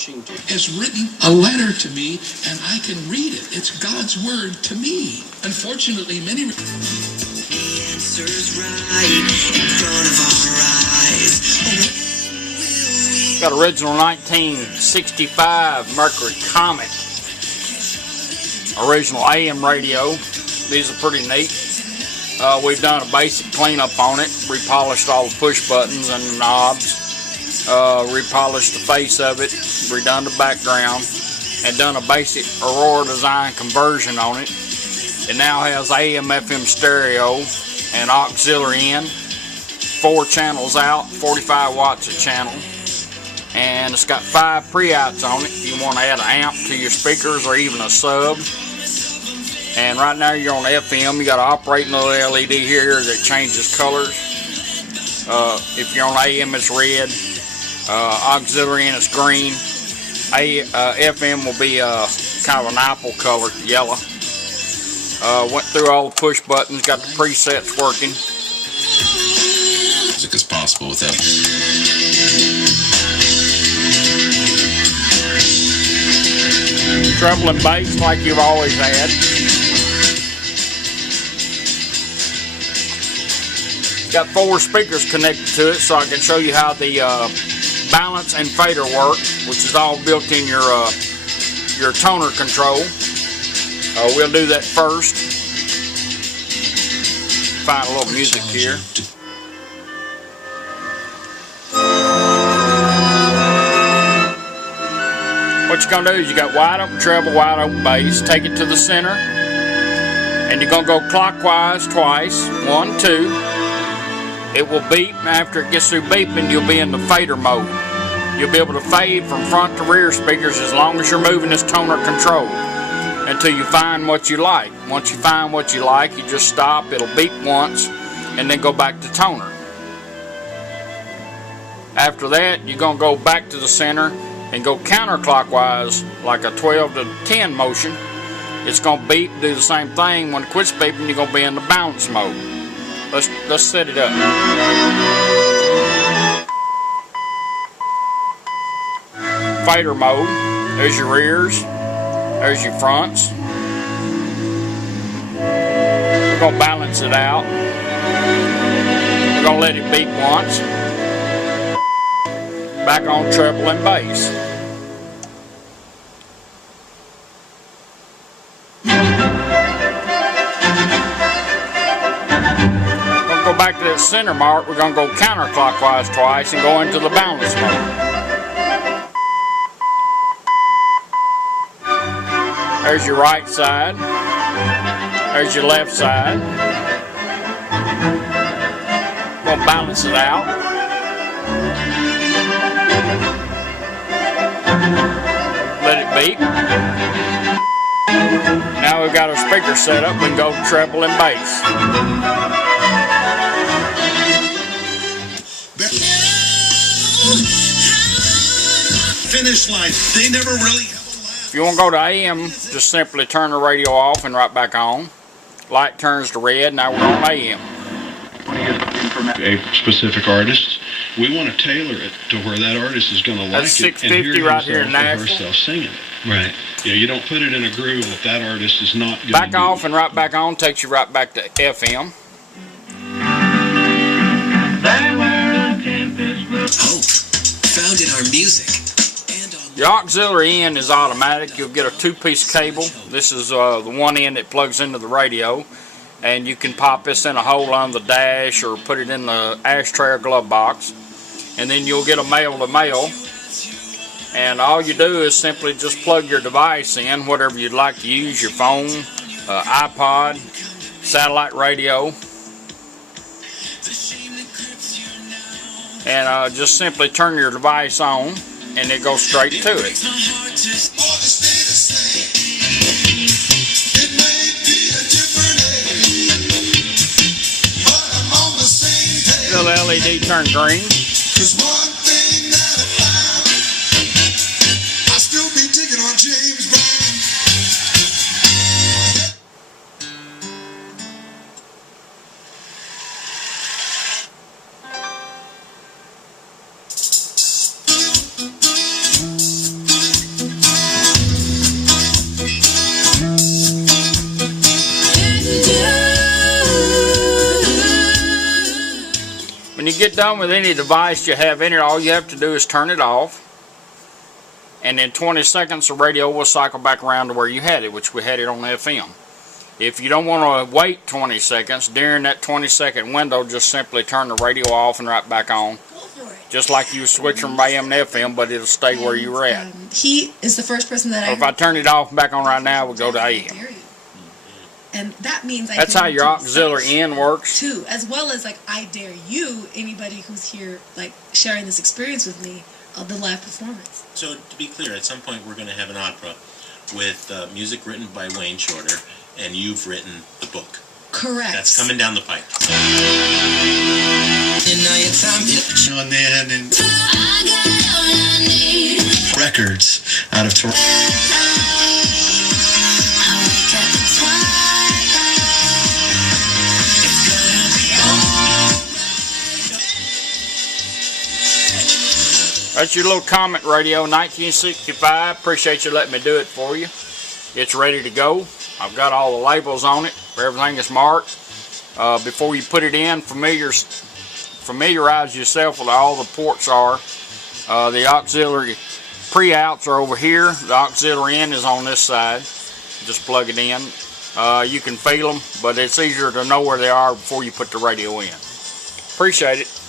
Washington has written a letter to me, and I can read it. It's God's word to me. Unfortunately, many answers right in front of our eyes. Got original 1965 Mercury Comet, original AM radio. These are pretty neat. We've done a basic cleanup on it, repolished all the push buttons and the knobs, repolished the face of it, redone the background, and done a basic Aurora design conversion on it. It now has AM, FM stereo and auxiliary in, 4 channels out, 45 watts a channel, and it's got 5 pre-outs on it if you want to add an amp to your speakers or even a sub. And right now you're on FM. You got an operating little LED here that changes colors. If you're on AM, it's red. Auxiliary in, it's green. FM will be kind of an apple color, yellow. Went through all the push buttons, got the presets working. Music is possible with that. Treble and bass like you've always had. Got 4 speakers connected to it, so I can show you how the balance and fader work, which is all built in your toner control. We'll do that first. Find a little music here. What you're gonna do is you got wide open treble, wide open bass. Take it to the center, and you're gonna go clockwise twice. 1, 2. It will beep. After it gets through beeping, you'll be in the fader mode. You'll be able to fade from front to rear speakers as long as you're moving this toner control until you find what you like. Once you find what you like, you just stop. It'll beep once and then go back to toner. After that, you're going to go back to the center and go counterclockwise like a 12 to 10 motion. It's going to beep, do the same thing. When it quits beeping, you're going to be in the balance mode. Let's set it up. Fader mode. There's your rears. There's your fronts. We're going to balance it out. We're going to let it beep once. Back on treble and bass. Back to that center mark, we're going to go counterclockwise twice and go into the balance mode. There's your right side. There's your left side. We're going to balance it out. Let it beep. Now we've got our speaker set up. We can go treble and bass. Finish line. They never really. If you want to go to AM, just simply turn the radio off and right back on. Light turns to red. Now we're on AM. A specific artist, we want to tailor it to where that artist is going to like That's it 650 right here in Nashville. Herself singing it. Right. Yeah, you don't put it in a groove that that artist is not going back off and right back on takes you right back to FM. Hope found in our music. The auxiliary in is automatic. You'll get a 2-piece cable. This is the one end that plugs into the radio, and you can pop this in a hole on the dash or put it in the ashtray or glove box, and then you'll get a male to male, and all you do is simply just plug your device in, whatever you'd like to use, your phone, iPod, satellite radio, and just simply turn your device on and it goes straight to it. The LED turned green. When you get done with any device you have in it, all you have to do is turn it off. And in 20 seconds, the radio will cycle back around to where you had it, which we had it on FM. If you don't want to wait 20 seconds, during that 20-second window, just simply turn the radio off and right back on. Just like you switch from AM to FM, but it'll stay where you were at. He is the first person that Or if I turn it off and back on right now, we'll go to AM. And that means That's how your auxiliary in works. too, as well as like I dare you, anybody who's here like sharing this experience with me, of the live performance. So to be clear, at some point we're going to have an opera with music written by Wayne Shorter, and you've written the book. Correct. That's coming down the pipe. On then and records out of Toronto. That's your little comment radio, 1965. Appreciate you letting me do it for you. It's ready to go. I've got all the labels on it for everything is marked. Before you put it in, familiarize yourself with all the ports are. The auxiliary pre-outs are over here. The auxiliary in is on this side. Just plug it in. You can feel them, but it's easier to know where they are before you put the radio in. Appreciate it.